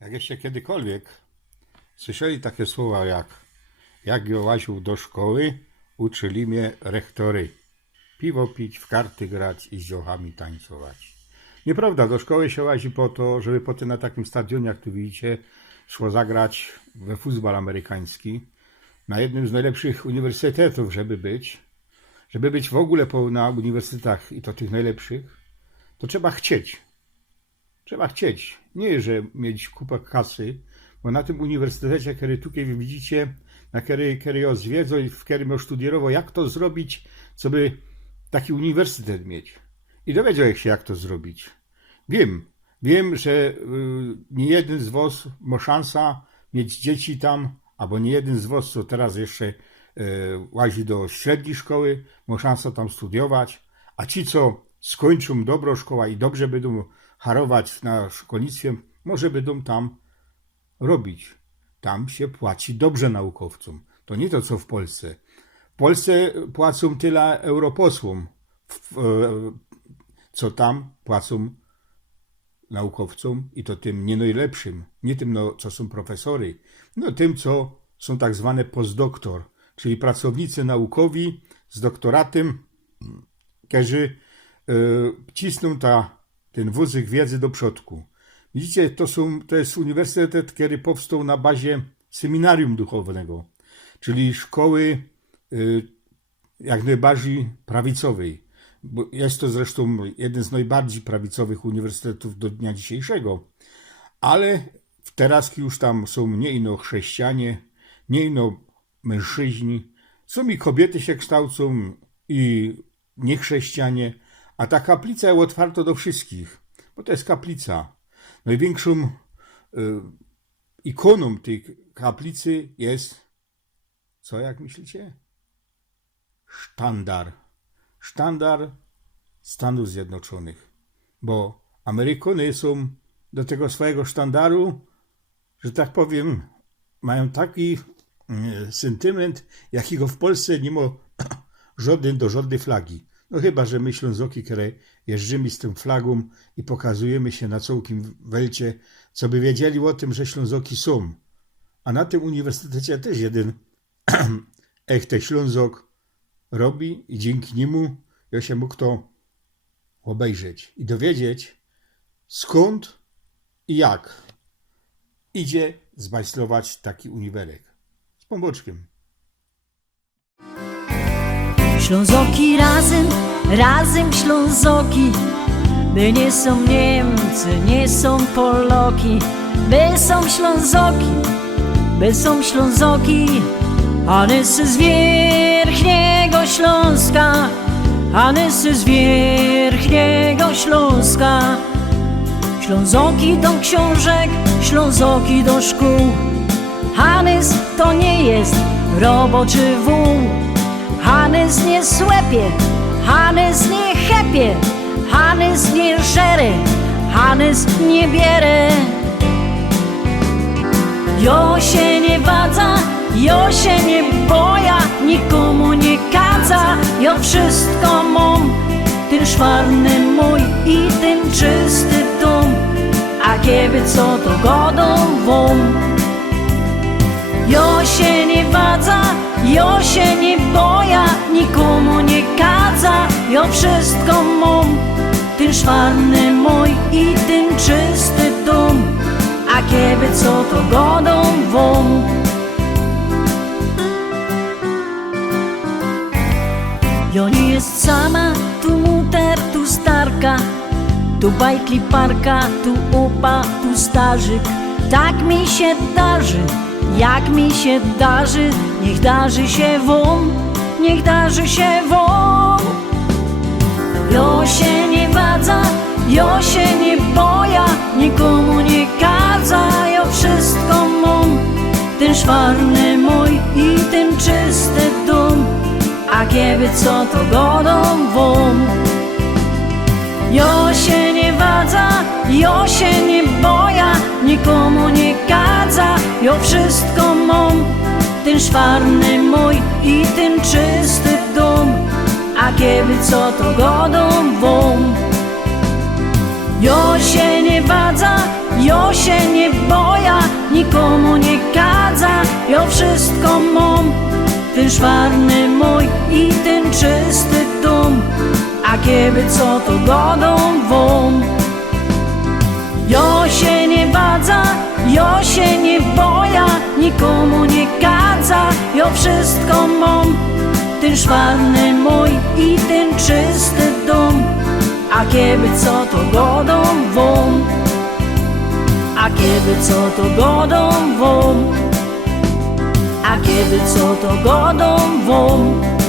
Jak jeszcze kiedykolwiek słyszeli takie słowa jak ja łaził do szkoły, uczyli mnie rektory. Piwo pić, w karty grać i z dziołchami tańcować. Nieprawda, do szkoły się łazi po to, żeby potem na takim stadionie, jak tu widzicie, szło zagrać we futbol amerykański. Na jednym z najlepszych uniwersytetów, żeby być w ogóle na uniwersytetach i to tych najlepszych, to trzeba chcieć. Trzeba chcieć. Nie, że mieć kupę kasy, bo na tym uniwersytecie, który tutaj widzicie, na który ja zwiedzą i w którym ja studiował, jak to zrobić, co by taki uniwersytet mieć. I dowiedział się, jak to zrobić. Wiem, że nie jeden z was ma szansę mieć dzieci tam, albo nie jeden z was, co teraz jeszcze łazi do średniej szkoły, ma szansę tam studiować, a ci, co skończą dobrą szkołę i dobrze będą harować na szkolnictwie, może będą tam robić. Tam się płaci dobrze naukowcom. To nie to, co w Polsce. W Polsce płacą tyle europosłom, co tam płacą naukowcom i to tym nie najlepszym, nie tym, co są profesory, no tym, co są tak zwane postdoktor, czyli pracownicy naukowi z doktoratem, którzy cisną ten wózek wiedzy do przodku. Widzicie, to jest uniwersytet, który powstał na bazie seminarium duchownego, czyli szkoły jak najbardziej prawicowej. Bo jest to zresztą jeden z najbardziej prawicowych uniwersytetów do dnia dzisiejszego. Ale teraz już tam są nie ino chrześcijanie, nie ino mężczyźni, są i kobiety się kształcą i niechrześcijanie, a ta kaplica jest otwarta do wszystkich, bo to jest kaplica. Największą ikoną tej kaplicy jest, co jak myślicie? Sztandar. Sztandar Stanów Zjednoczonych. Bo Amerykanie są do tego swojego sztandaru, że tak powiem, mają taki sentyment, jakiego w Polsce nie ma do żadnej flagi. No chyba, że my Ślązoki, które jeżdżymy z tą flagą i pokazujemy się na całym welcie, co by wiedzieli o tym, że Ślązoki są. A na tym uniwersytecie też jeden echte Ślązok robi i dzięki niemu ja się mógł to obejrzeć i dowiedzieć, skąd i jak idzie zbajslować taki uniwersytet. Z pomboczkiem. Ślązoki razem Ślązoki, by nie są Niemcy, nie są Poloki, by są Ślązoki, Anysy z Wierchniego Śląska, Anysy z Wierchniego Śląska. Ślązoki do książek, Ślązoki do szkół, Hanys to nie jest roboczy wół. Hanys nie słepie, Hanys nie chepie, Hanys nie żere, Hanys nie bierze. Jo się nie wadza, jo się nie boja, nikomu nie kadza, jo wszystko mam, ten szwarny mój i ten czysty dom, a kiedy co to godą wam. Jo się nie wadza, jo się nie boja, nikomu nie kadza, jo wszystko mam, ten szwarny mój i ten czysty dom, a kiedy co to godą wam. Jo nie jest sama, tu muter, tu starka, tu bajtli parka, tu upa, tu starzyk. Tak mi się darzy, jak mi się darzy, niech darzy się wam, niech darzy się wam. Jo się nie wadza, jo się nie boja, nikomu nie kadza, jo wszystko mam, ten szwarny mój i ten czysty dom, a kiedy co to godą wam. Jo się nie wadza, jo się nie boja, nikomu nie kadza, jo wszystko mam, ten szwarny mój i ten czysty dom, a kiedy co to godą wam. Jo się nie wadza, jo Ja się nie boję, nikomu nie kadza, ja wszystko mam. Ten szwarny mój i ten czysty dom, a kiedy co to godą wam. Ja się nie wadza, ja się nie boję, nikomu nie kadza, ja wszystko mam. Ten szwarny mój i ten czysty dom, a kiedy co to godą wam. A kiedy co to godą wam. A kiedy co to godą wam.